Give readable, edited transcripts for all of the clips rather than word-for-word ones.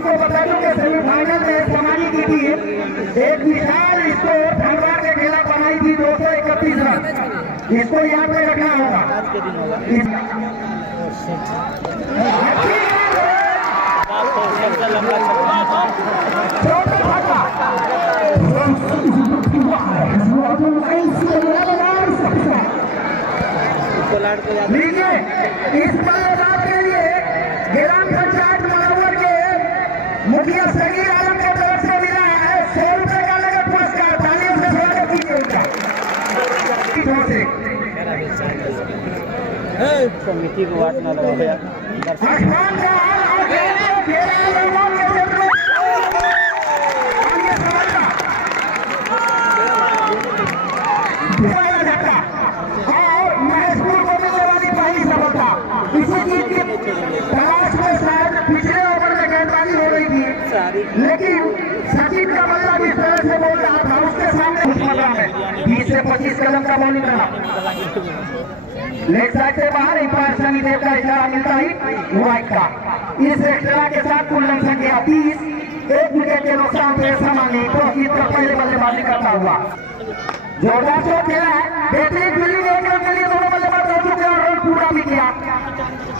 को बता दूं कि सेमीफाइनल में समानी की टीम एक विशाल स्कोर धनबाद के खिलाफ बनाई थी 231 रन। इसको याद में रखना होगा। लीजिए इस बल्लेबाज के लिए ग्राम पंचायत मनोवर के मुखिया सगीर आलम की तरफ से मिला है 100 रुपए का नगद पुरस्कार। तालियों से स्वागत कीजिए उनका। समिति को वाट ना लगा यार। आसमान का तलाश में शायद पिछले ओवर में गेंदबाजी हो रही थी, लेकिन सचिन का बल्ला जिस तरह से बोल रहा था उसके सामने 20 से 25 कदम का बॉलिंग रहा। लेग साइड से बाहर अंपायर सनी देव का इशारा मिलता ही वाइड का। इस एक्स्ट्रा के साथ कुल रन संख्या 30। 1 विकेट के नुकसान पे समानी तो जीत का पहले बल्लेबाजी करता हुआ जोरदार शॉट खेला है। बेहतरीन फील्डिंग 1 रन के लिए दोनों बल्लेबाज हो चुके हैं और रन पूरा भी किया।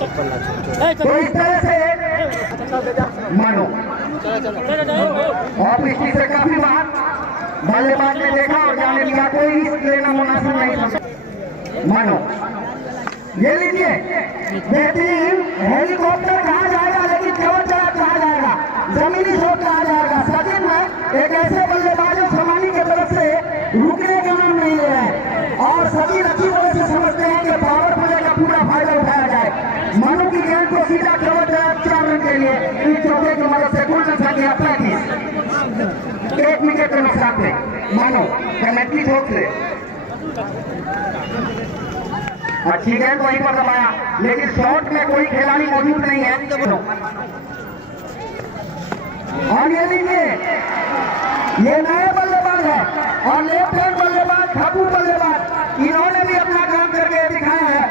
तो इस तरह से मानो ऑफ स्टिक से काफी बार बल्लेबाज ने देखा और जाने लिया कोई रिस्क लेना मुनासिब नहीं समझा। मानो ये लीजिए बेहतरीन हेलीकॉप्टर कहा जाएगा, लेकिन कवर ड्राइव कहा जाएगा, जमीनी शॉट कहा जाएगा। सचिन में एक ऐसे बल्लेबाज समानी की तरफ से रुकने का नाम नहीं ले रहा है और सभी अच्छी तरह से समझते हैं कि पावर प्ले का पूरा फायदा उठाया जाए। मानो की गेंद को सीधा कवर ड्राइव 4 रन के लिए इस चौके की मदद से कुल रन संख्या 35। 1 विकेट के नुकसान पे मानो पेनल्टी ठोक से अच्छी गेंद वहीं पर दबाया, लेकिन शॉट में कोई खिलाड़ी मौजूद नहीं है। और ये लीजिए ये नए बल्लेबाज है और लेफ्ट हैंड बल्लेबाज खाबू बल्लेबाज, इन्होंने भी अपना काम करके दिखाया है।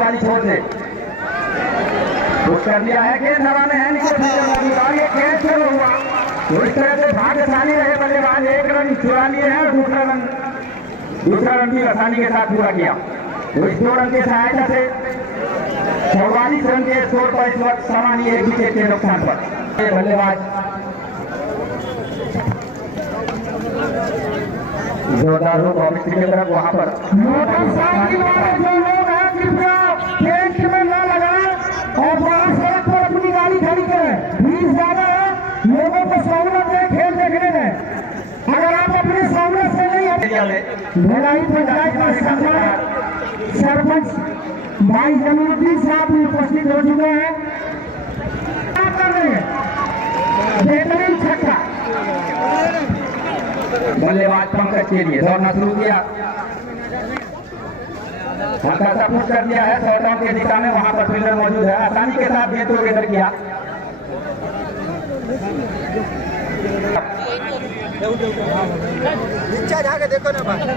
वाली छोड़ से कुछ कर लिया है, गेंद हवा में है नीचे और ये खेल शुरू हुआ। तो इस तरह से भाग्यशाली रहे बल्लेबाज, 1 रन चुरा लिए हैं और दूसरा रन भी आसानी के साथ पूरा किया। तो इस 2 रन की सहायता से 44 रन के स्कोर पर इस वक्त समानी 1 विकेट के नुकसान पर बल्लेबाज जोरदार रुख ऑफिस की तरफ वहां पर मोटरसाइकिल वाले जो लोग हैं कृपया खेत में न लगाएं और वहां सड़क पर अपनी गाड़ी खड़ी करें। भीड़ ज्यादा है, लोगों को सहूलत दें खेल देखने में। अगर आप अपनी सहूलत से नहीं भिलाई पंचायत का सरपंच भाई जमीरुद्दीन साहब भी उपस्थित हो चुके हैं। क्या कर रहे हैं? बेहतरीन छक्का बल्लेबाज पंकज के लिए दौड़ना शुरू किया, हल्का सा पुश कर दिया है शॉर्ट आउट की दिशा में। वहां पर फील्डर मौजूद है, आसानी के साथ गेंद को गेंदर किया।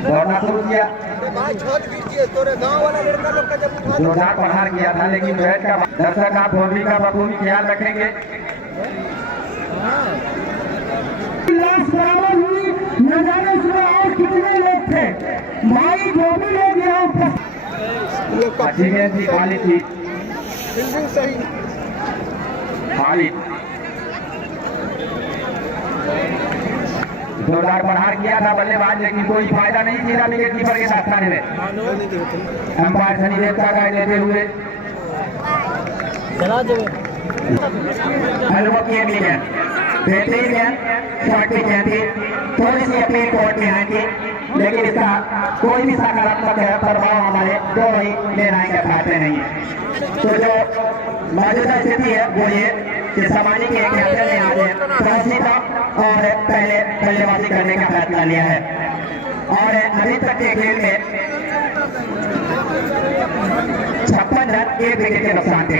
दौड़ना शुरू किया, जोरदार प्रहार किया था, लेकिन दर्शक आप बाउंड्री का बखूबी ख्याल रखेंगे। बराबर हुई, न जाने सुबह और कितने लोग थे भाई, जो भी लोग यहाँ अच्छी गेंद थी, खाली थी खाली। जोरदार प्रहार किया था बल्लेबाज, लेकिन कोई फायदा नहीं किया विकेट कीपर के साथ में। अंपायर सनी देव का गाय लेते हुए बेहतरीन है, शॉट की थी, थोड़ी सी अपील कोर्ट में आई थी, लेकिन इसका कोई भी सकारात्मक प्रभाव हमारे दो ही निर्णय के खाते नहीं है। तो जो मौजूदा स्थिति है वो ये कि समानी के एक यात्री ने आज और पहले बल्लेबाजी करने का फैसला लिया है। और अभी तक के खेल में 56 रन 1 विकेट के नुकसान थे।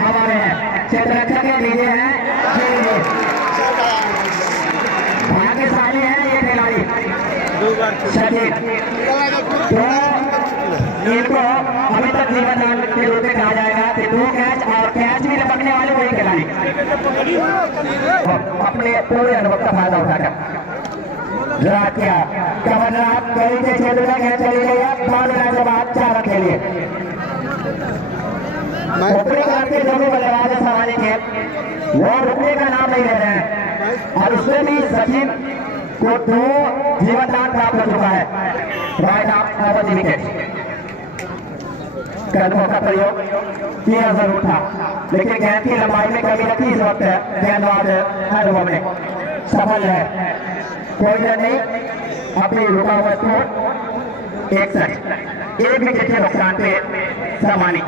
हवा में है, क्षेत्ररक्षक के नीचे है, भाग्यशाली है ये खिलाड़ी सचिन। तो इनको अभी तक जीवनदान के रूप में कहा जाएगा कि 2 कैच और कैच भी लपकने वाले वही खिलाड़ी अपने पूरे अनुभव का फायदा उठाकर किया। कमलनाथ कई के क्षेत्र में कैच चली गई है, 5 रन के बाद 4 रन के लिए ऊपरी कार के जो भी बल्लेबाज सवारी थे वो रुकने का नाम नहीं ले रहे हैं। और उसमें भी सचिन को 2 जीवनदान प्राप्त हो चुका है। Right arm over the wicket कदमों का प्रयोग किया जरूर था, लेकिन गेंद की लंबाई में कमी रखी इस वक्त गेंदबाज अनुभव ने सफल है। कोई रन नहीं, अपनी रुका हुआ स्कोर 61 विकेट के नुकसान पे सामानी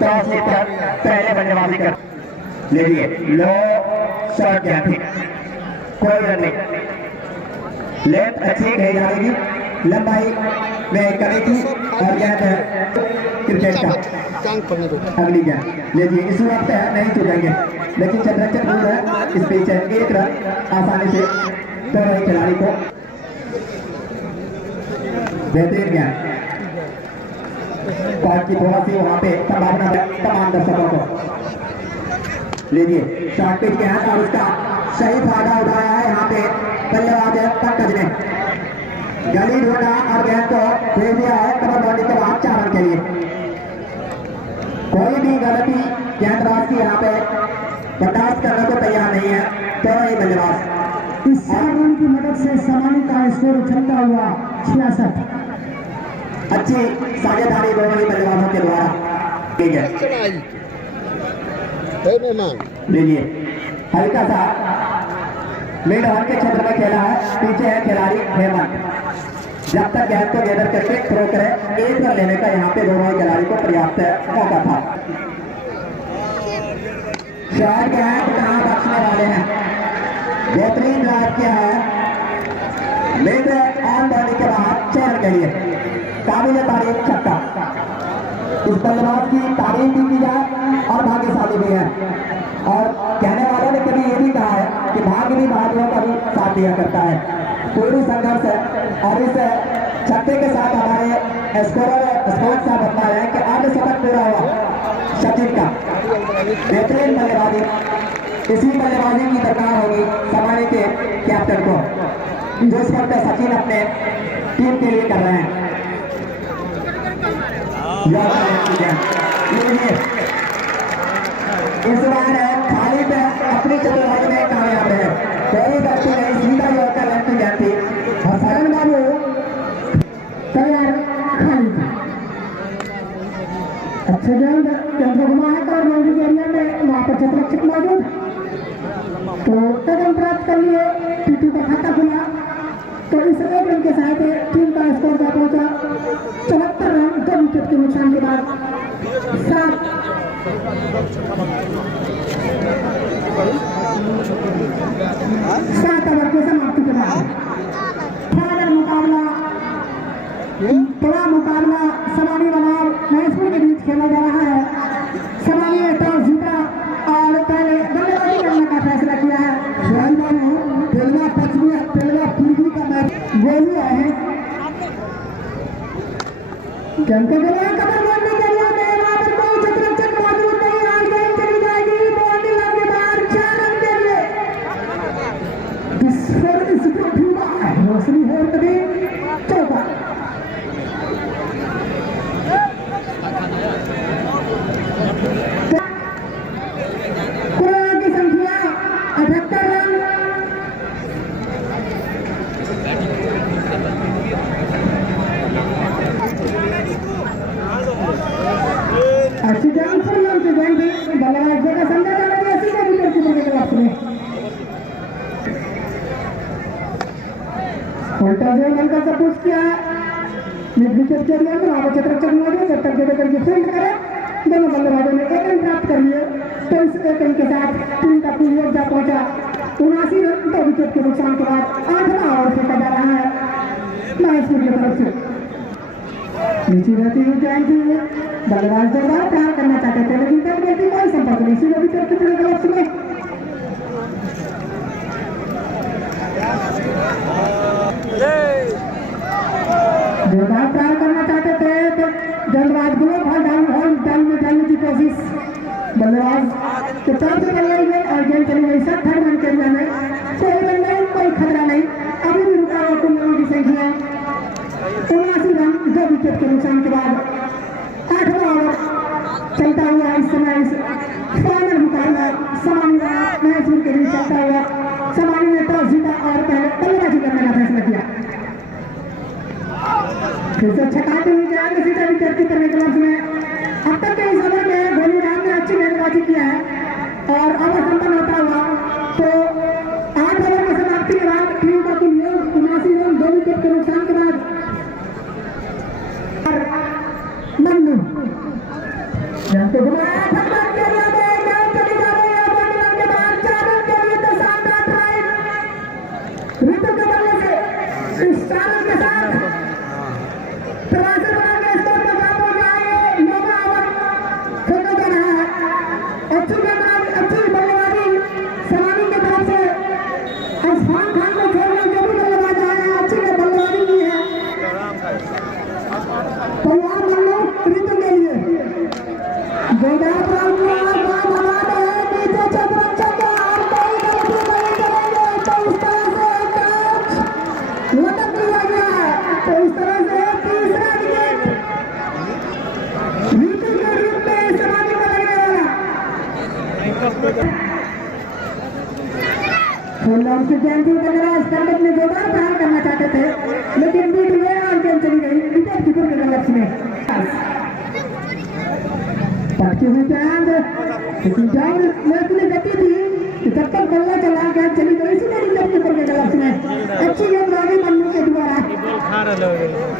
टॉस जीतकर पहले बल्लेबाजी कर लीजिए। लो शॉट क्या थी, कोई रन नहीं, लेंथ अच्छी गई जाएगी, लंबाई में कमी थी और गेंद क्रिकेट का अगली गेंद लीजिए। इस वक्त नहीं चुकेंगे, लेकिन चंद्रचंद दूर है, इस बीच 1 रन आसानी से तो खिलाड़ी को बेहतरीन गेंद की थोड़ा सी वहां पे संभावना तमाम दर्शकों को लीजिए। शॉर्ट पिच गेंद और उसका सही फायदा उठाया है यहाँ पे बल्लेबाज पंकज ने, गली ढूंढा और गेंद को भेज दिया है कवर बॉडी के बाद 4 रन के लिए। कोई भी गलती गेंदबाज की यहाँ पे बर्दाश्त करने को तैयार नहीं है तो ये बल्लेबाज। इस रन की मदद से सामानी का स्कोर उछलता हुआ 66। अच्छी साझेदारी दोनों ही बल्लेबाजों के द्वारा। ठीक है, लीजिए हल्का सा मिड ऑन के क्षेत्र में खेला है, पीछे है खिलाड़ी हेमंत। जब तक गेंद को गैदर करके थ्रो करे, 1 रन लेने का यहाँ पे दोनों ही खिलाड़ी को पर्याप्त मौका था। शॉट गेंद कहाँ बचने वाले हैं, बेहतरीन ड्राइव किया है मिड ऑन बॉडी के बाद 4 रन के लिए, काबिल तारीफ छक्का। इस बल्लेबाज की तारीफ भी की जाए और भाग्यशाली भी है। और कहने वालों ने कभी ये भी कहा है कि भाग्य भी बहादुरों का भी साथ दिया करता है। पूरी संघर्ष है और इस छक्के के साथ हमारे स्कोर साहब बता रहे हैं कि आज सफर पूरा हुआ सचिन का। बेहतरीन बल्लेबाजी, इसी बल्लेबाजी की दरकार होगी समानी के कैप्टन को, जो इस वक्त सचिन अपने टीम के लिए कर रहे हैं। इस बार खाली पे अपनी चतुर्भुज में कामयाब है, कोई गलती नहीं, सीधा जो होकर लड़की जाती। और शरण बाबू तैयार खाली था, अच्छे गेंद चंद्र घुमा है और बाउंड्री एरिया में वहां पर क्षेत्ररक्षक मौजूद, तो कदम प्राप्त कर लिए, टीटी का खाता खुला। तो इस 1 रन के साथ टीम का स्कोर का पहुंचा 74 रन, 2 विकेट के नुकसान के बाद 7 ओवर की समाप्ति के बाद बड़ा मुकाबला समानी बनाम महसूर के बीच खेला जा रहा है। समानी ने टॉस जीता और पहले बल्लेबाजी करने का फैसला किया है। तेलवा पश्चिमी तेलवा पूर्वी का मैच गोली आए हैं, जनता रोशनी है कभी चौका। की संख्या 78 रन। अच्छी जान से बल्लेबाज जगह संदेश ऐसी का विकेट कीपर के खिलाफ में उल्टा से हल्का सा पुश किया है। मिड विकेट के एरिया में वहां पर क्षेत्ररक्षक मौजूद, जब तक देकर के फील्ड करे दोनों बल्लेबाजों ने एक रन प्राप्त कर लिए। तो इस एक रन के साथ टीम का कुल योग जा पहुंचा 79 रन। 2 विकेट के नुकसान के बाद 8वां ओवर फेंका जा रहा है महेशपुर की तरफ से। नीचे रहती हुई जयंती बल्लेबाज दरबार प्रहार करना चाहते थे, लेकिन कल गलती कोई संपर्क नहीं। सीधे विकेट के पूरे गलत में जोरदार प्रहार करना चाहते थे तो जल्दबाज गुलो भाई डाल में डालने की कोशिश बल्लेबाज के तरफ से बल्ले गए और गेंद चली गई 60 रन के लिए में। कोई रन नहीं, कोई खतरा नहीं। अभी भी रुका हुआ कुल रनों की संख्या 79 रन। 2 विकेट के नुकसान के बाद 8वां ओवर चलता हुआ इस समय इस फाइनल मुकाबला समानी महेशपुर के बीच चलता हुआ। समानी ने टॉस जीता और पहले बल्लेबाजी करने का फैसला किया। फिर से छकाते हुए जाएंगे सीधा विकेट कीपर के ग्लव्स में। अब तक के इस ओवर में गोलू राम ने अच्छी गेंदबाजी किया है और ओवर संपन्न होता हुआ तो 8 ओवर की समाप्ति के बाद टीम का कुल योग 79 रन। 2 विकेट के नुकसान के बाद मन्नू तो घुमाया फटक के लिए गेंद चली जा रही है बॉल के बाहर 4 रन के लिए। तो शानदार ट्राई ऋतु के बल्ले से इस 4 रन के साथ प्रवासी बना के स्कोर पर जा पहुंचा है। 9वां ओवर खेला जा रहा है। अच्छी बल्लेबाजी समानी की तरफ से अफान खान को छोड़कर जो भी बल्लेबाज आया अच्छी बल्लेबाजी की है। तैयार मन्नू ऋतु के लिए जोरदार से जयंती बल्लेबाज संगत में जोरदार प्रहार करना चाहते थे, लेकिन बीट हुए और गेंद चली गई विकेट कीपर के ग्लव्स में। पहुंची हुई गेंद, लेकिन गेंद में इतनी गति थी कि जब तक बल्ला चला गेंद चली गई सीधे विकेट कीपर के ग्लव्स में। अच्छी गेंदबाजी मन्नू के द्वारा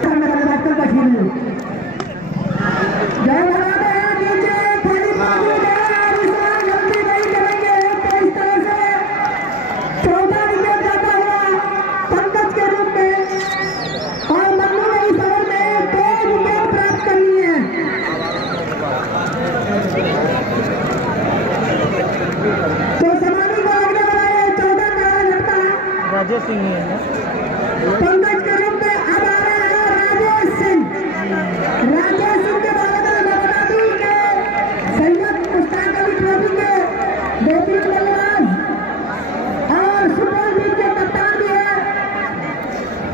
बल्लेबाज पर खेली। गेंद लगाते हैं नीचे पानी पानी गलती नहीं करेंगे तो इस तरह से 14 विकेट जाता हुआ पंकज के रूप में और मन्नू ने इस ओवर में 2 विकेट प्राप्त कर लिए हैं। तो समानी को लगने वाला है 14 का लड़का राजेश सिंह है पंकज के रूप में अब आ रहे हैं राजेश सिंह। राजेश सिंह के बारे में मैं बता दूं कि सैयद मुश्ताक अली ट्रॉफी के बेहतरीन बल्लेबाज और सुपर लीग के कप्तान भी है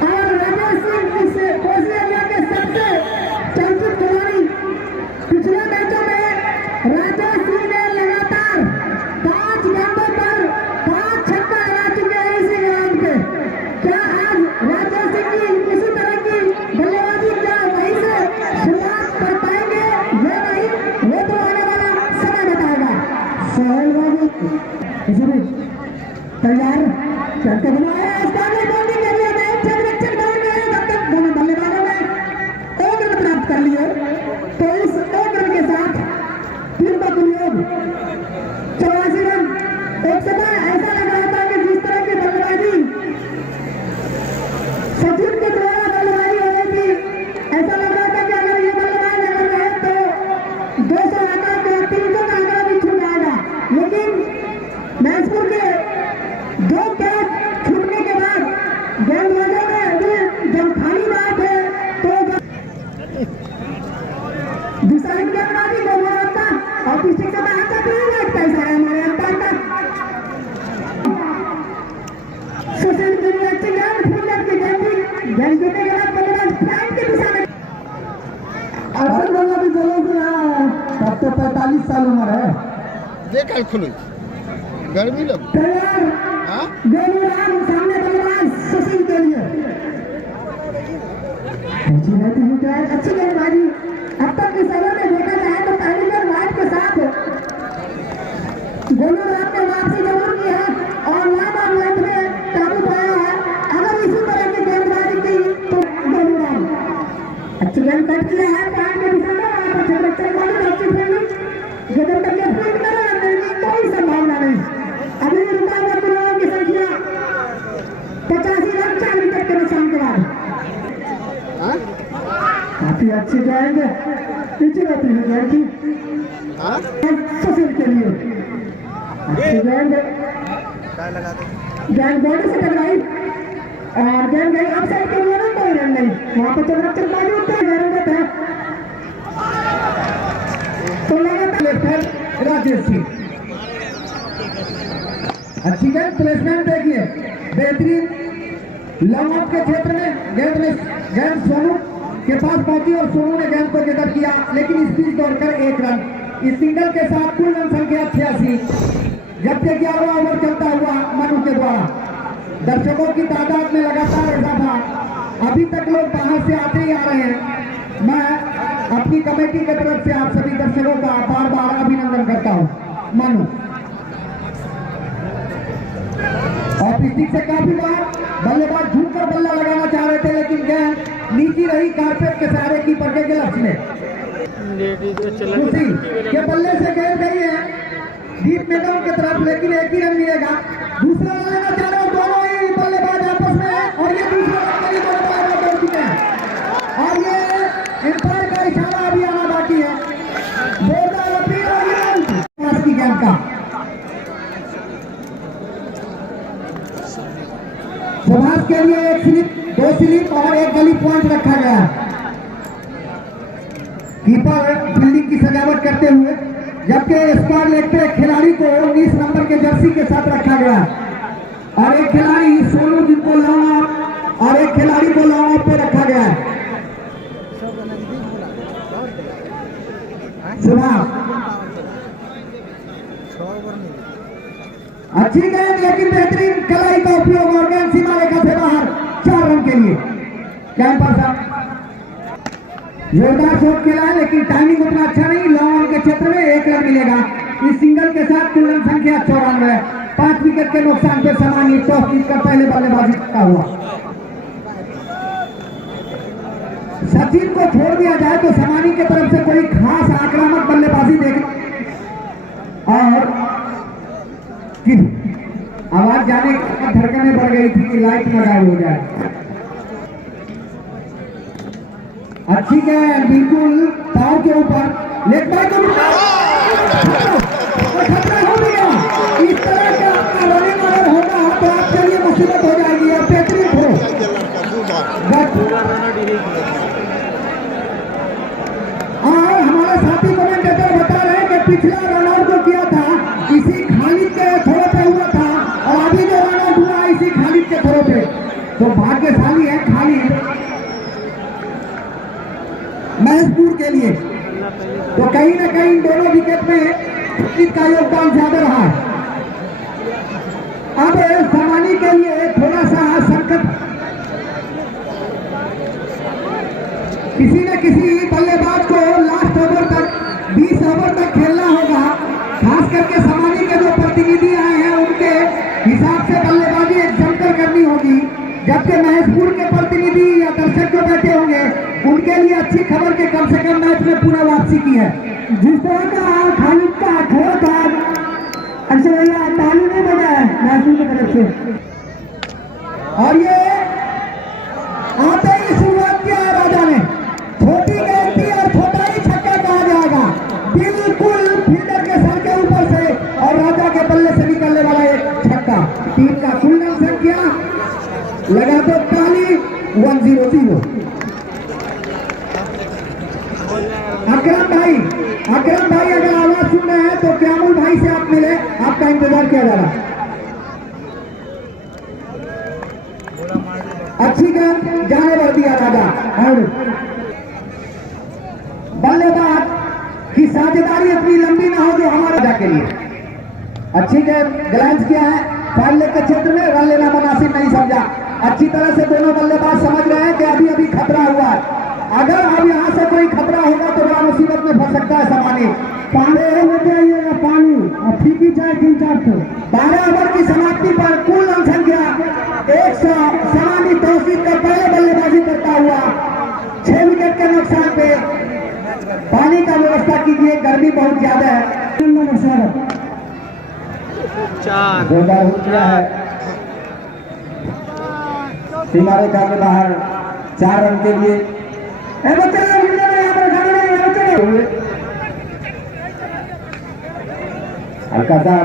और राजेश सिंह इस ऑस्ट्रेलिया के सबसे चर्चित खिलाड़ी। पिछले मैचों में राजेश सिंह ने लगातार 5 गेंदों पर 5 छक्का लगा चुके हैं इसी ग्राउंड पे। क्या आज राजेश सिंह की इसी तरह की बल्लेबाजी क्या वहीं से शुरुआत कर पाएंगे या नहीं, वो तो आने वाला समय बताएगा। सोहेल बाबू इसी बीच तैयार करके बनाया स्थानीय बॉलिंग के लिए मैच संरक्षण डाल रहे हैं। जब तक दोनों बल्लेबाजों ने 1 रन प्राप्त कर लिए तो इस 1 रन के साथ टीम का कुल योग 84 रन। एक समय ऐसा लग रहा था कि जिस तरह की बल्लेबाजी सचिन के द्वारा बल्लेबाजी हो रही थी, ऐसा लग रहा था कि अगर ये बल्लेबाज अगर रहे तो 200 आंकड़ा के 300 का आंकड़ा भी छू जाएगा। लेकिन महेशपुर के 2 कैच छूटने के बाद गेंदबाजों ने जब खाली बात है तो डिसाइड करना भी बोल रहा था और किसी का आता भी नहीं लगता है हमारे अंपायर का। सुशील की भी अच्छी गेंद फील्डर की गेंद देने के बाद बल्लेबाज फ्लाइट की दिशा में असल बल्ला भी चलो कि अब तो 45 साल उम्र है। देख खुली गर्मी लग तैयार गोलू राम सामने बल्लेबाज सुशील के लिए अच्छी गेंदबाजी। अब तक इस ओवर में देखा जाए तो पहली गेंद वाइड के साथ गोलू राम ने वापसी जरूर की है और लाइन और लेंथ में काबू पाया है। अगर इसी तरह की गेंदबाजी की तो गोलू राम अच्छी गेंद कट किया है पैर के दिशा में वहां पर छत्रक्षण वाली अच्छी फील्डिंग जो जब तक ये पूरी तरह नहीं कोई संभावना नहीं। अभी रुकावट लोगों की संख्या 85 रन 4 विकेट के नुकसान के बाद काफी अच्छी जाएंगे पीछे रहती है जाएगी के लिए अच्छी जाएंगे गेंद बॉडी से टकराई और गेंद गई अप साइड के लिए ना कोई रन नहीं वहां पर चौरचर बाजी होता है जरूरत है तो लगातार लेफ्ट हैंड राजेश सिंह अच्छी गेंद प्लेसमेंट देखिए बेहतरीन लॉन्ग ऑफ के क्षेत्र में गेंद सोनू के पास पहुंची और सोनू ने गेंद को गेटअप किया लेकिन स्पीड दौड़कर 1 रन। इस सिंगल के साथ कुल रन संख्या 86 जबकि 11वां ओवर चलता हुआ मनु के द्वारा। दर्शकों की तादाद में लगातार इजाफा, अभी तक लोग बाहर से आते ही आ रहे हैं। मैं अपनी कमेटी की तरफ से आप सभी दर्शकों का बार बार अभिनंदन करता हूं। मनु और पिचिंग से काफी बार बल्लेबाज झूमकर बल्ला लगाना चाह रहे थे लेकिन गेंद नीचे रही कारपेट के सहारे कीपर के गिलफ्स में। खुशी के बल्ले से गेंद गई है डीप मैदान की तरफ लेकिन एक ही रन मिलेगा। दूसरा रन लेना चाह रहे दोनों ही बल्लेबाज आपस में और ये दूसरा रन के लिए बल्लेबाज दौड़ चुके हैं और ये एम्पायर का इशारा अभी आना बाकी है। जोरदार अपील और ये की गेंद का सुभाष के लिए 1 स्लिप 2 स्लिप और 1 गली पॉइंट रखा गया। कीपर फील्डिंग की सजावट करते हुए जबकि स्क्वाड लेग पे खिलाड़ी को 19 नंबर के जर्सी के साथ रखा गया और एक खिलाड़ी सोनू जिनको लॉन्ग और एक खिलाड़ी को लॉन्ग ऑफ पे रखा गया है। सुभाष अच्छी गेंद लेकिन बेहतरीन कलाई का उपयोग और गेंद सीमा रेखा से बाहर 4 रन के लिए। कैंपर साहब जोरदार शॉट खेला है लेकिन टाइमिंग उतना अच्छा नहीं। लॉन्ग के क्षेत्र में 1 रन मिलेगा। इस सिंगल के साथ कुल रन संख्या 94 5 विकेट के नुकसान पे समानी टॉस जीतकर पहले बल्लेबाजी करता हुआ। सचिन को छोड़ दिया जाए तो समानी की तरफ से कोई खास आक्रामक बल्लेबाजी देखना और आवाज जाने की धड़कनें बढ़ गई थी कि लाइट में गायब हो जाए। अच्छी गेंद बिल्कुल पाव के ऊपर लेग बैक खतरा हो गया। इस तरह का आपका रनिंग अगर होगा तो आपके लिए मुसीबत हो जाएगी। और बेहतरीन थ्रो हमारे साथी कमेंटेटर बता रहे हैं कि पिछला रनआउट जो किया था इसी खालिद के थ्रो पे हुआ था और अभी जो रनआउट हुआ इसी खालिद के थ्रो पे। तो भाग्यशाली है खालिद महसूर के लिए। तो कहीं ना कहीं दोनों विकेट में इसका योगदान ज्यादा रहा है। अब समानी के लिए थोड़ा सा संकट, किसी न किसी बल्लेबाज को लास्ट ओवर तक 20 ओवर तक खेलना होगा। खास करके समानी के जो प्रतिनिधि आए हैं उनके हिसाब से बल्लेबाजी एक जमकर करनी होगी। जबकि महसूर के प्रतिनिधि या दर्शक जो बैठे होंगे उनके लिए अच्छी खबर के कम से कम मैच में पूरा वापसी की है। जिस तरह का खालिद का थोड़ा था अच्छे भैया ताली नहीं बजा है महसूर की तरफ से और ये आते ही शुरुआत किया है राजा ने। छोटी गेंद थी और छोटा ही छक्का कहा जाएगा बिल्कुल फील्डर के सर के ऊपर से और राजा के बल्ले से निकलने वाला एक छक्का। टीम का कुल रन संख्या लगा दो ताली 1-0। अकरम भाई अगर आवाज सुन रहे हैं तो क्यामुल भाई से आप मिले, आपका इंतजार किया जा रहा है। अच्छी गेंद जाने भर दिया राजा और बल्लेबाज की साझेदारी इतनी लंबी ना हो जो हमारे राजा के लिए। अच्छी गेंद ग्लैंस किया है फाइल लेग के क्षेत्र में, रन लेना मुनासिब नहीं समझा। अच्छी तरह से दोनों बल्लेबाज समझ रहे हैं कि अभी अभी खतरा हुआ है। अगर अब यहाँ से कोई खतरा होगा तो बड़ा मुसीबत में फंस सकता है समानी। पानी हो जाइएगा पानी और ठीक ही जाए 3-4 12 ओवर की समाप्ति पर कुल रन संख्या 100 समानी टॉस जीतकर पहले बल्लेबाजी करता हुआ 6 विकेट के नुकसान पे। पानी का व्यवस्था कीजिए, गर्मी बहुत ज्यादा है। चार जोरदार हो गया है सीमा रेखा के बाहर 4 रन के लिए हल्का सा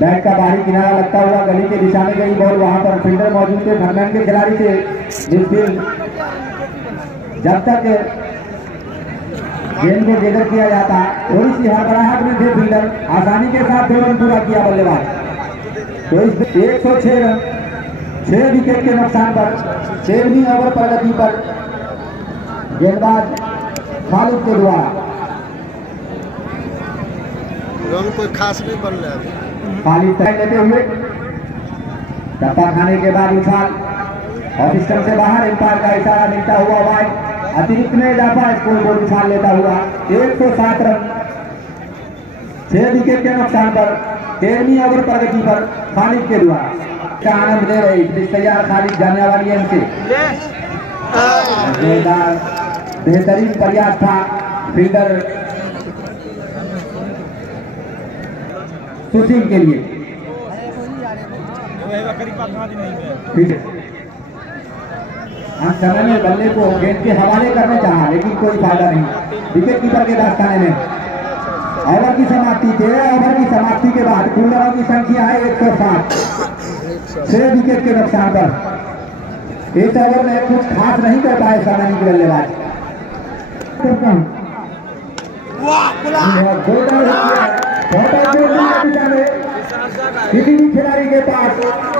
बैट का बाहरी किनारा लगता हुआ गली के दिशा में गई बॉल, वहां पर फील्डर मौजूद थे धर्मेंद्र के खिलाड़ी थे मिडफील्ड जब तक गेंद को गेदर किया जाता थोड़ी सी हड़बड़ाहट में थे फील्डर, आसानी के साथ 2 रन पूरा किया बल्लेबाज। तो इस 106 रन 6 विकेट के नुकसान पर 6वीं ओवर प्रगति पर गेंदबाज खालिद के द्वारा रन कोई खास नहीं बन रहा है। खालिद तय लेते हुए टप्पा खाने के बाद उछाल और स्टंप से बाहर एम्पायर का इशारा मिलता हुआ वाइड, अतिरिक्त में इजाफा स्कोर बोर्ड उछाल लेता हुआ 107 रन 6 विकेट के नुकसान पर 13वीं ओवर प्रगति पर खालिद के द्वारा का आनंद ले रही पिच तैयार खालिद जाने वाली है इनसे जोरदार बेहतरीन प्रयास था फील्डर शूटिंग के लिए। समय में बल्ले को गेंद के हवाले करने चाहा लेकिन कोई फायदा नहीं, विकेट कीपर के दास्ताने में ओवर की समाप्ति 13 ओवर की समाप्ति के बाद कूलरों की संख्या है 107 6 विकेट के नुकसान पर। इस ओवर में कुछ खास नहीं कर पाए सामान्य के बल्लेबाज। किसी भी खिलाड़ी के पास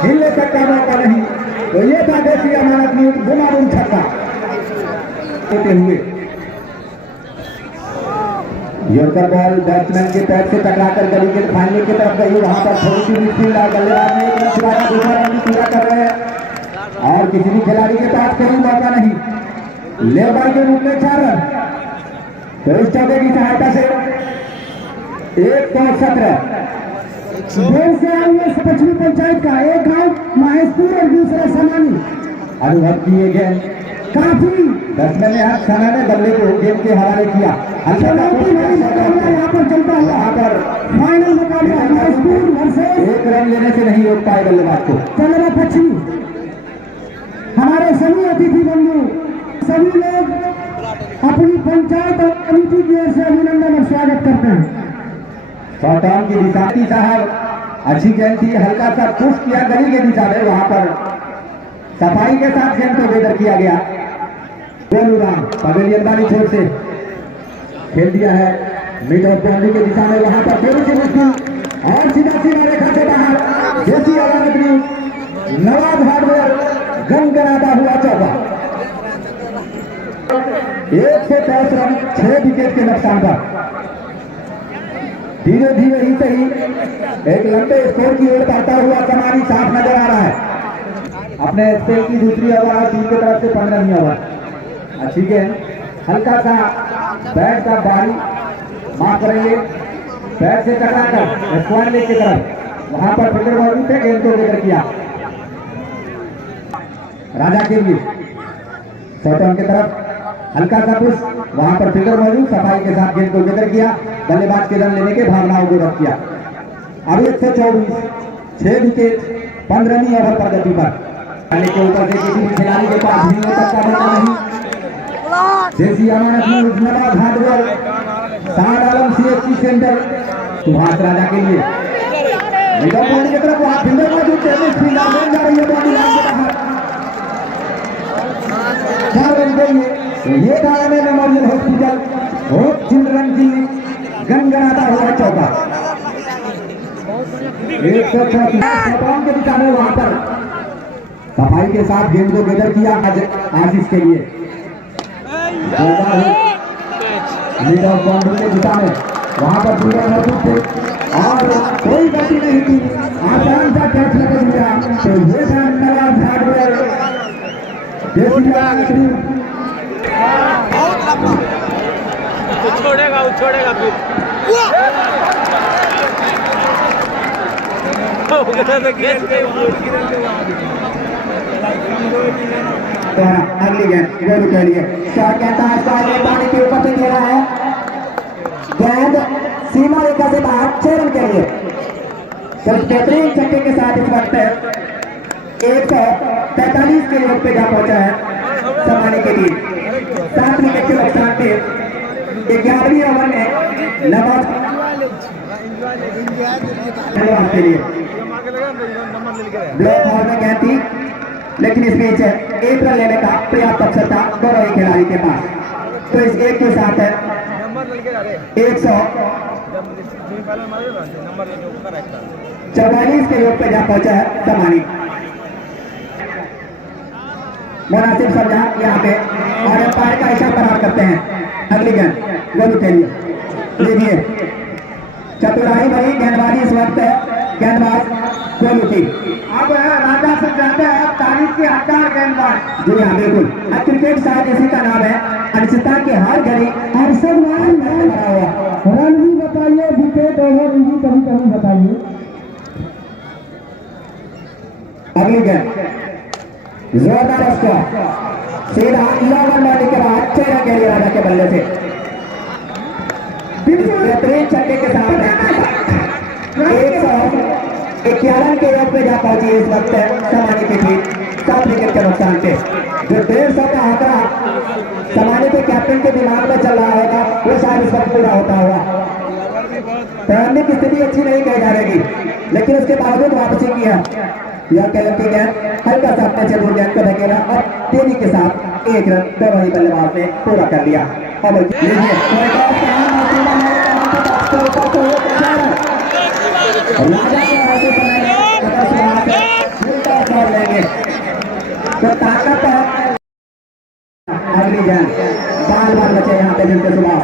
हिलने तक का मौका नहीं, तो ये था देसी अमानत में बुमाबुम छक्का होते हुए यॉर्कर बॉल बैट्समैन के पैर से टकराकर गली के फाइनल की तरफ गई, वहां पर थोड़ी सी मिसफील्ड और बल्लेबाज ने 1 रन छुड़ाया, दूसरा रन भी पूरा कर रहे हैं और किसी भी खिलाड़ी के पास कोई मौका नहीं। ले बाई के रूप में 4 रन, तो इस चौके की सहायता से 117 से आए 25वीं पंचायत का एक गांव महेशपुर और दूसरा समानी अनुभव किए गए काफी बैट्समैन ने हर समय में बल्ले को गेंद के हवाले किया। यहाँ पर चलता हुआ यहाँ पर फाइनल मुकाबला महेशपुर वर्सेस 1 रन लेने से नहीं रोक पाए बल्लेबाज को। चंद्रा पश्चिमी हमारे सभी अतिथि बंधु सभी लोग अपनी पंचायत और कमेटी की ओर से अभिनंदन और स्वागत करते हैं। शॉर्ट ऑन की दिशा साहब अच्छी गेंद थी, हल्का सा पुश किया गली के दिशा में, वहां पर सफाई के साथ गेंद को बेदर किया गया। गोलूराम पवेलियन वाली छोर से खेल दिया है मिड ऑफ बाउंड्री के दिशा में, वहां पर थोड़ी सी मुश्किल और सीधा सीधा रेखा से बाहर देसी अलाउद्दीन नवाब हार्डवेयर गनगनाता हुआ चौका 110 रन 6 विकेट के नुकसान पर। धीरे धीरे ही सही एक लंबे स्कोर की ओर बढ़ता हुआ कमानी साफ नजर आ रहा है। अपने स्पेल की दूसरी ओवर टीम की तरफ से 15वीं ओवर अच्छी गेंद, हल्का सा बैट का बारी माफ करेंगे बैट से टकराकर स्क्वायर लेग की तरफ, वहां पर फील्डर मौजूद थे, गेंद को लेकर किया राजा के लिए शॉर्ट ऑन की तरफ हल्का सा पुश, वहां पर फील्डर मौजूद सफाई के साथ गेंद को लेकर किया, बल्लेबाज के रन लेने के भावनाओं को रख किया। अब 124 6 विकेट 15वीं ओवर प्रगति पर के ऊपर से किसी भी खिलाड़ी के पास हिलने तक का मौका नहीं। देसी अमानत में Osmanabad hardware Shah Alam CSC centre Subhash राजा के लिए मिडल बॉडी की तरफ वहां फील्डर मौजूद थे, मिडफील्ड जा रही है बॉडी लाइन के बाहर 4 रन के लिए। तो ये था मेमोरियल हॉस्पिटल होप चिल्ड्रन की गनगनाता हुआ चौका 134 के दिशा में, वहां पर सफाई के साथ गेंद को बेदर किया आशीष के लिए मिड ऑफ बाउंड्री के दिशा में, वहां पर फील्डर मौजूद थे और कोई गलती नहीं की, आसान सा कैच लगा दिया। तो ये था नवाब हार्डवेयर छोड़ेगा फिर अगली गेंद गोलू के लिए शॉट कहता है, पानी के ऊपर से खेला है गेंद सीमा रेखा से बाहर 6 रन के लिए। तो बेहतरीन छक्के के साथ इस वक्त 143 के योग पे जा पहुंचा है समाने के लिए। 7 विकेट के नुकसान पे 11वीं ओवर में नवाज के लिए ब्लॉक बॉल में गेंद थी, लेकिन इस बीच 1 रन लेने का पर्याप्त अवसर था दोनों ही खिलाड़ी के पास। तो इस एक के साथ 144 के योग पे जा पहुंचा है समानी। मुनासिब समझा यहाँ पे और अंपायर का इशारा बराबर करते हैं। अगली गेंद गोलू के लिए लीजिए, चतुराई भरी गेंदबाजी इस वक्त है गेंदबाज गोलू की। अब राजा से कहते हैं तारीख के हकदार गेंदबाज। जी हाँ बिल्कुल, अब क्रिकेट शायद इसी का नाम है, अनिश्चितता की हर घड़ी और सब रन भी बताइए, विकेट ओवर भी कभी कभी बताइए। अगली गेंद जोरदार स्कोर, सीधा 11 डालने के बाद 6 रन के लिए राजा के बल्ले से बेहतरीन छक्के के साथ 151 के योग पे जा पहुंची इस वक्त समानी की टीम 7 विकेट के नुकसान पे। जो 150 का आंकड़ा समानी के कैप्टन के दिमाग में चल रहा होगा वो शायद इस वक्त पूरा होता हुआ। प्रारंभिक स्थिति अच्छी नहीं कही जा रही, लेकिन उसके बावजूद वापसी किया। यह कहती है हल्का सा अपने से दूर गेंद को धकेला और तेजी के साथ 1 रन दोनों ही बल्लेबाज ने पूरा कर लिया। अब लेंगे तो ताकत है। अगली गेंद बाल बचे यहाँ पे जिनके सुभाष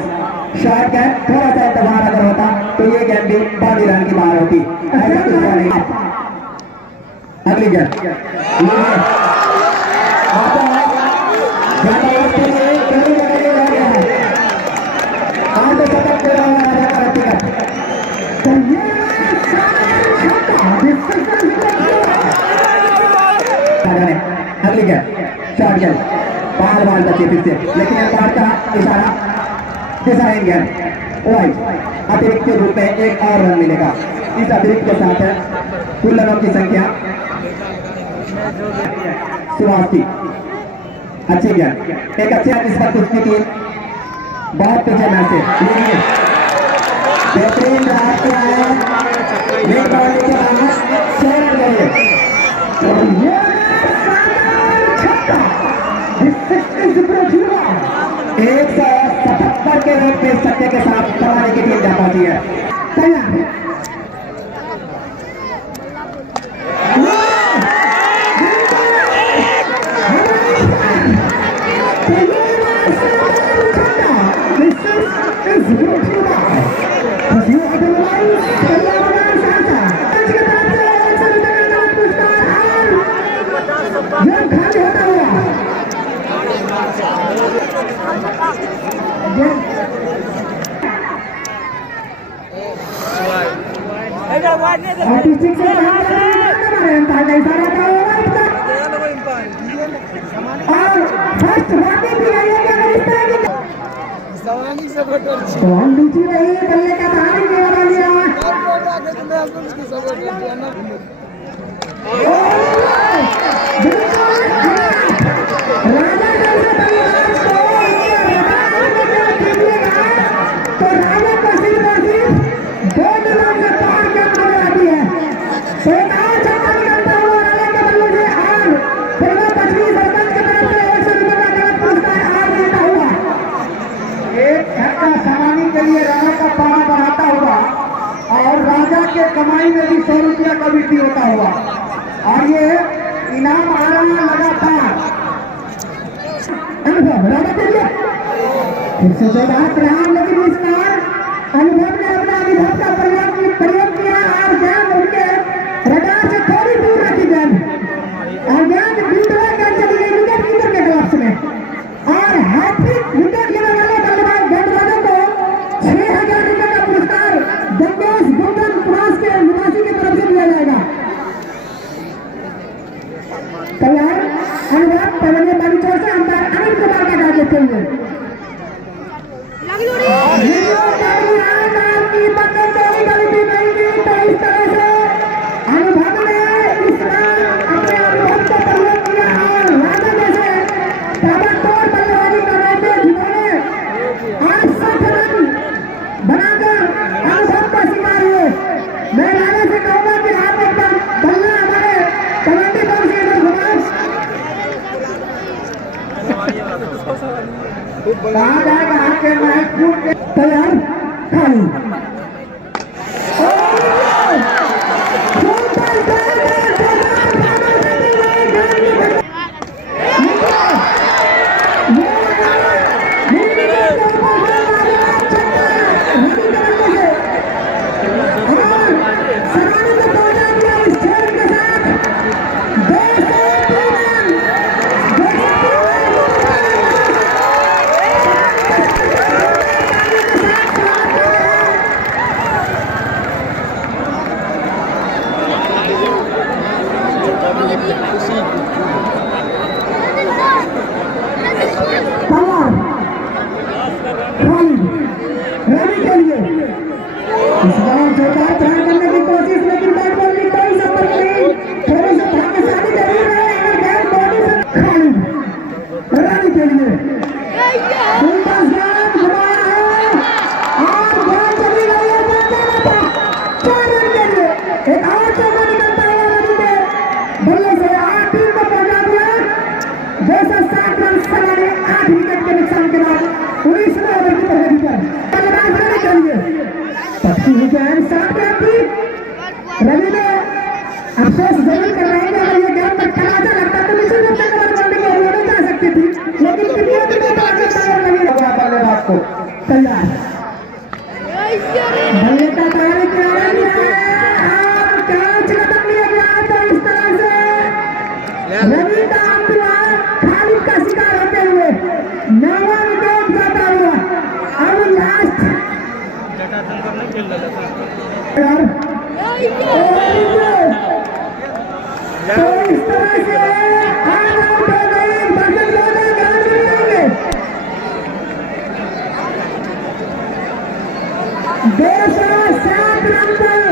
शॉर्ट गेंद, थोड़ा सा इंतजार अगर होता तो ये गेंद भी 22 रन की बाहर होती, ऐसा कुछ नहीं। अगली गेंद अगली गेंद शॉर्ट गेंद बाल बचे फिर से, लेकिन अंपायर का इशारा डिजाइन गेंद वाइड अतिरिक्त के रूप में 1 और रन मिलेगा। इस अतिरिक्त के साथ कुल रनों की संख्या सुभाष की अच्छी गेंद, एक अच्छे इस वक्त उसकी टीम बहुत पीछे मैच से बेहतरीन राहत किया है। एक बॉलिंग के बाद 6 रन लिए। 177 के रेट पे छक्के के साथ समानी की टीम जा पाती है। तैयार बल्ले का बाहर लिया कमाई में भी 100 रुपया का वृद्धि होता हुआ, और ये इनाम आ रहा है लगातार। फिर से जोरदार प्रहार, लेकिन इस बार अनुभव ने अपना अनुभव का प्रयोग किया और गेंद उनके रडार से थोड़ी दूर रखी गेंद, और गेंद बीटवा गेंद चली गई विकेट कीपर के ग्लव्स में, और हैट्रिक विकेट लेने वाले बल्लेबाज गेंदबाजों को 6000 रुपये का पुरस्कार गंगेश गुंडन प्रवास के निवासी की तरफ से दिया जाएगा। तैयार अनुभव पहले पानी छोड़ से अंपायर अनिल कुमार का डाल देते हुए कहा जाएगा आपके महत्वपूर्ण के तैयार खाली रवि के लिए इस बार जोरदार प्रहार करने की कोशिश, लेकिन बैट बॉल में कोई संपर्क नहीं, थोड़ी सी भाग्यशाली जरूर है। बैट बॉल से खाली रवि के लिए गुलदास गेंद घुमाया है और गेंद चली गई है चार रन के लिए। एक और चौका निकलता है रवि के बल्ले से 8 टीम को पहुंचा दिया 207 रन सवारी 8 विकेट के नुकसान के बाद 19वें ओवर की प्रगति पर रवि ने अफसोस जरूर कर रहे हैं। अगर ये गेम पर खराजा लगता तो निश्चित रूप से कवर करने की ओर जा सकती थी, लेकिन कितने भी नहीं लगा बल्लेबाज को तैयार बल्ले का तैयारी किया और कैच खत्म लिया गया। तो इस तरह से रवि का अंतिम खालिद का शिकार होते हुए 9वां विकेट जाता हुआ अब लास्ट तो इस तरह से आउट हो गए बर्तन लोग ग्राउंड में आएंगे 207 रन पर